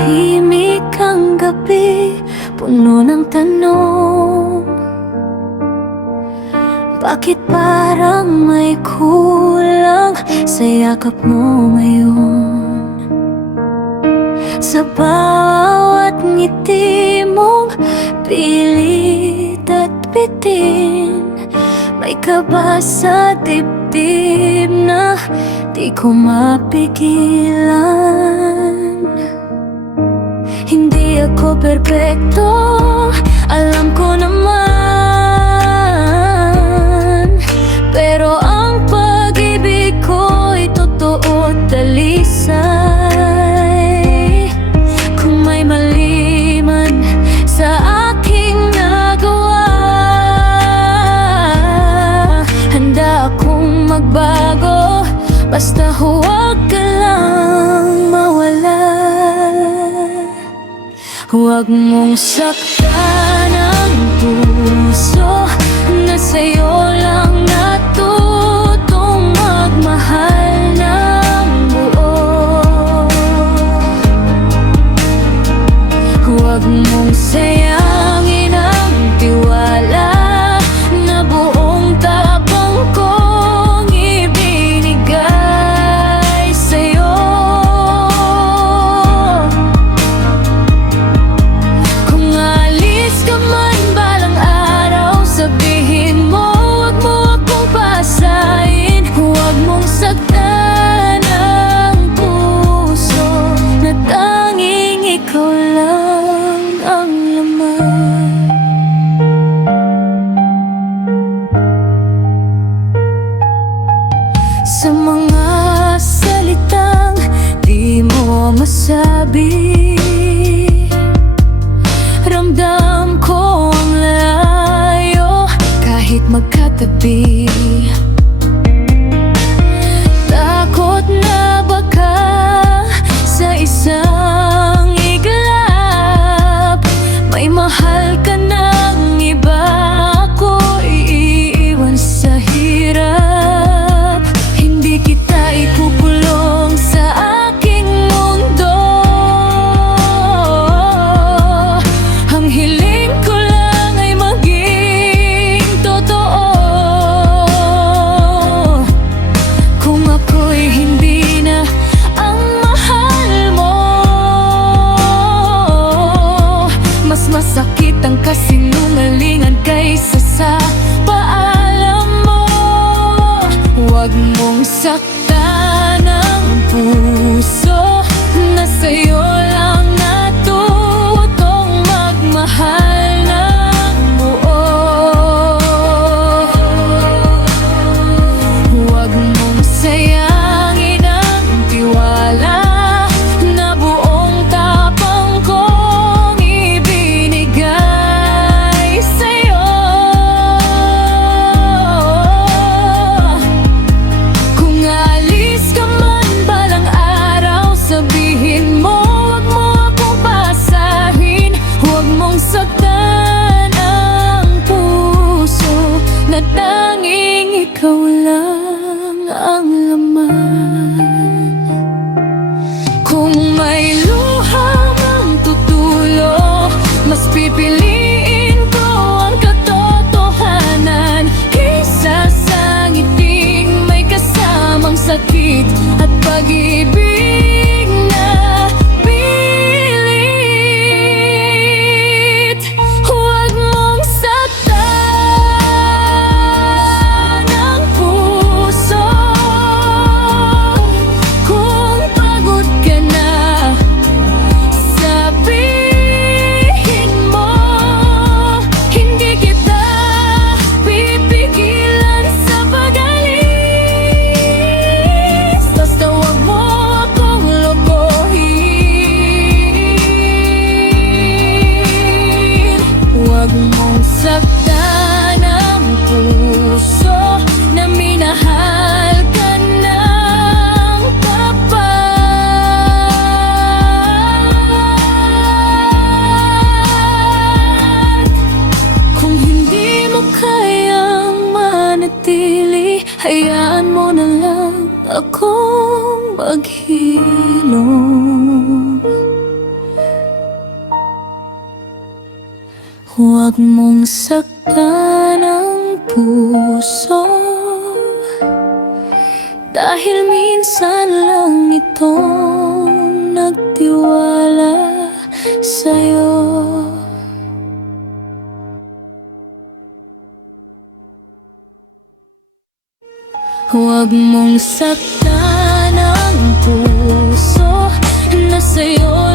Tahimik ang gabi, puno ng tanong. Bakit parang may kulang sa yakap mo ngayon? Sa bawat ngiti mong pilit at bitin, may kaba sa dibdib na di ko mapigilan. Hindi ako perpekto, alam ko naman, pero ang pag-ibig ko'y totoo at dalisay. Kung may mali man sa aking nagawa, handa akong magbago, basta huwag ka lang mawala. Huwag mong saktan ang puso na sa'yo lang natutong magmahal ng buo. Huwag mong sayangin ang tiwala na buong tapang kong ibinigay sa'yo. Kung alis ka man balang araw, sabihin mo huwag mo akong pasahin. Huwag mong saktan ang puso na tanging ikaw lang ang laman. Sa mga salitang di mo masabi, ramdam ko ang layo kahit magkatabi. Takot na baka sa isang iglap may mahal ka ng iba, ako iiwan sa hirap. Hindi kita ikukulong sa aking mundo. Ang hiling ko lang ay maging totoo. Kung ako'y hindi na ang mahal mo, mas masakit ang kasinungalingan kaysa sa paalam mo. Huwag mong saktan ang puso na sa'yo lang natutong magmahal ng buo. Huwag mong sayangin ang tiwala na buong tapang kong ibinigay sa'yo. Kung alis ka man balang araw, sabihin mo huwag mo akong pasahin. Huwag mong saktan ang puso na tanging ikaw lang ang laman. Kung may luha mang tutulo, mas pipiliin ko ang katotohanan kaysa sa ngiting may kasamang sakit at pag-ibig na pilit. Huwag mong saktan ang puso. Kung pagod ka na, sabihin mo hindi kita pipigilan sa pag-alis. Basta huwag mo akong lokohin. Huwag mong saktan ang puso na minahal ka ng tapat. Kung hindi mo kayang manatili, hayaan mo na lang akong maghilom. Huwag mong saktan ang puso, dahil minsan lang itong nagtiwala sa'yo. Huwag mong saktan ang puso na sa'yo